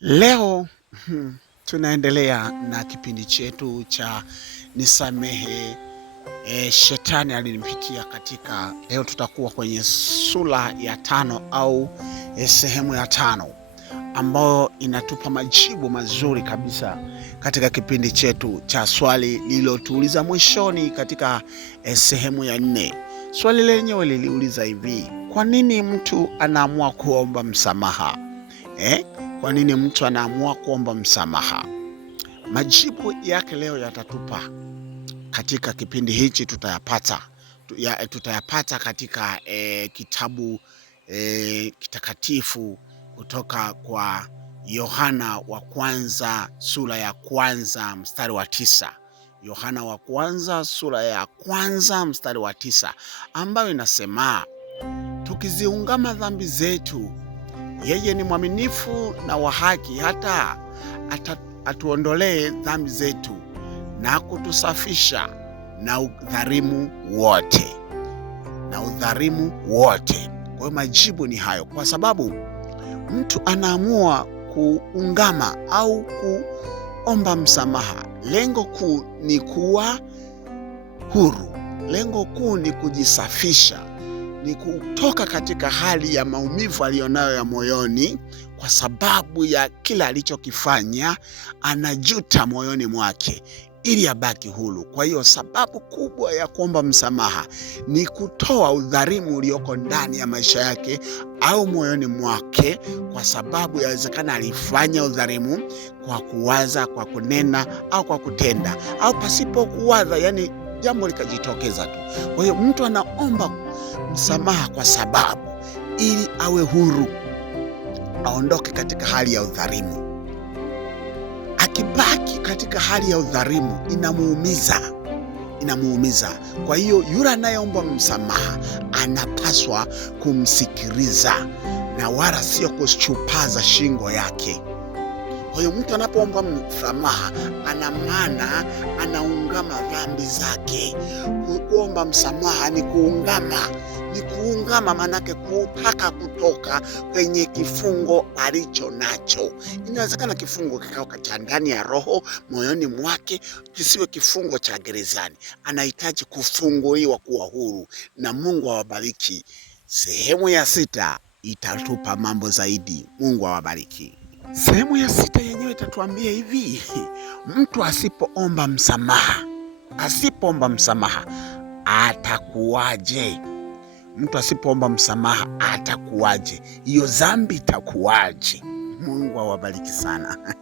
Leo tunaendelea na kipindi chetu cha nisamehe. Shetani alinipitia katika. Leo tutakuwa kwenye sura ya 5 au sehemu ya 5 ambayo inatupa majibu mazuri kabisa katika kipindi chetu cha swali lililotuuliza mwishoni katika sehemu ya 4. Swali lenyewe liliuliza hivi: kwa nini mtu anaamua kuomba msamaha? Kwa nini mtu anaamua kuomba msamaha? Majibu yake leo yatatupa katika kipindi hichi, tutayapata katika kitabu kitakatifu kutoka kwa Yohana wa kwanza sura ya 1 mstari wa 9. Yohana wa kwanza sura ya 1 mstari wa 9, ambayo inasema, tukiziungama dhambi zetu, yeye ni mwaminifu na wa haki hata atuondolee dhambi zetu na kutusafisha na udhalimu wote. Kwa hiyo majibu ni hayo, kwa sababu mtu anaamua kuungama au kuomba msamaha. Lengo kuu ni kuwa huru, lengo kuu ni kujisafisha, ni kutoka katika hali ya maumivu aliyonayo ya moyoni kwa sababu ya kila alichokifanya. Anajuta moyoni mwake ili abaki huru. Kwa hiyo sababu kubwa ya kuomba msamaha ni kutoa udhalimu ulioko ndani ya maisha yake au moyoni mwake, kwa sababu yawezekana alifanya udhalimu kwa kuwaza, kwa kunena au kwa kutenda, au pasipo kuwaza, yani jambo likajitokeza tu. Kwa hiyo mtu anaomba msamaha kwa sababu ili awe huru, aondoke katika hali ya udhalimu. Akibaki katika hali ya udhalimu inamuumiza. Kwa hiyo yule anayeomba msamaha anapaswa kumsikiliza na wala sio kushupaza shingo yake. Kwa hiyo mtu anapoomba msamaha, ana maana anaungama dhambi zake. Kuomba msamaha ni kuungama, manake kutaka kutoka kwenye kifungo alicho nacho. Inawezekana kifungo kikao cha ndani ya roho, moyoni mwake, kisiwe kifungo cha gerezani. Anahitaji kufunguliwa kuwa huru, na Mungu awabariki. Sehemu ya 6 itatupa mambo zaidi. Mungu awabariki. Sehemu ya 6 yenyewe itatuambia hivi: mtu asipoomba msamaha atakuwaje? Mtu asipoomba msamaha atakuwaje? Hiyo dhambi itakuwaje? Mungu awabariki sana.